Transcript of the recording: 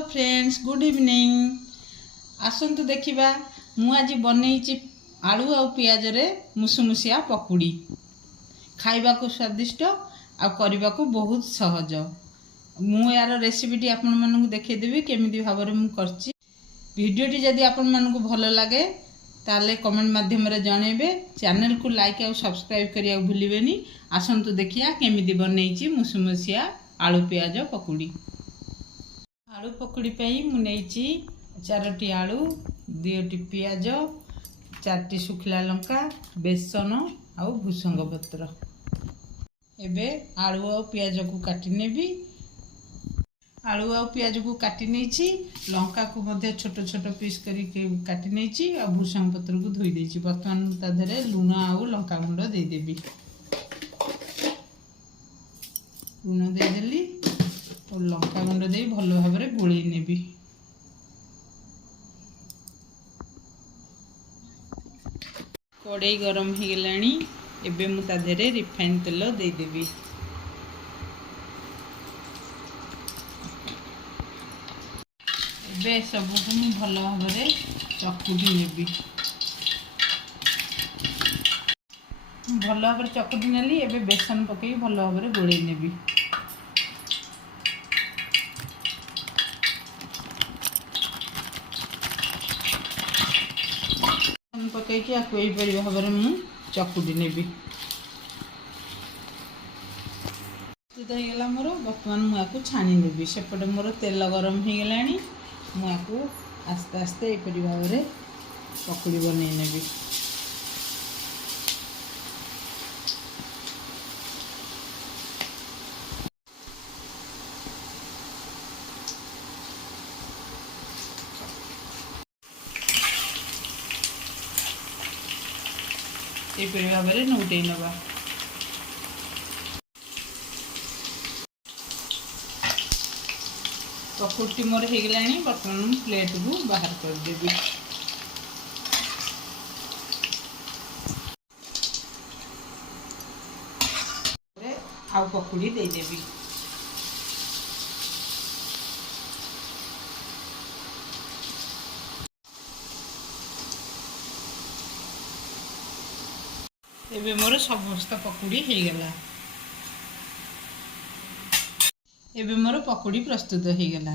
Hello friends good evening आसतु देखा मु आज बनई आलू आ पियाज रे मुसुमुसिया पकुड़ी खाइबा को स्वादिष्ट आ करबा को बहुत सहज मु यार रेसिपीटी आपण मानक देखैदेवी केमिति भाव में करछि। वीडियोटी जदि आपण मानक भल लगे ताले कमेंट माध्यम रे जणेबे। चैनल को लाइक आ सब्सक्राइब करिया भूलिबेनी। आसंतु देखिया केमिति बनैछि मुसुमुसिया आलू पियाज पकुड़ी। आलू पकुड़ी पई मु नेछि 4टी आलू 2टी पियाज 4टी सुखला लंका बेसन आउ भूसंग पत्र। एबे आलू और पियाज को काटी नेबी। आलू और पियाज को काटी नेछि लंका को मध्य छोट छोट पीस करी काटी नेछि आ भूसंग पत्र को धोई देछि। वर्तमान ता धरे लूण आउ लंका गुंड दे देबी। लूण दे देली और लंका गुंड दे भल भाव में गोली नेबी। कड़ाई गरम हो गलानी। एबे मु ता देरे रिफाइन तेल दे देबी। एबे सब को मु भल भाव में चकुटी नेबी। भल भाव में चकुटी नेली। एबे बेसन पकई भल भाव में गोली नेबी। पकई भाव में मु चकुटी नेबी। मोर बर्तमान मुझे छाणी नेबी। सेपटे मोर तेल गरम हो गलानी। मुझे आस्ते आस्ते यपरी भाव में पकुड़ी बनई नेबी। यपरी भाव में नौटे नवा। पकुड़ी मोर हो गलानी। बर्तमान प्लेट को बाहर कर देबी। आउ पकुड़ी दे देबी। एबे मोर समस्त पकुड़ी हो गला। एबे मोर पकुड़ी प्रस्तुत हो गला।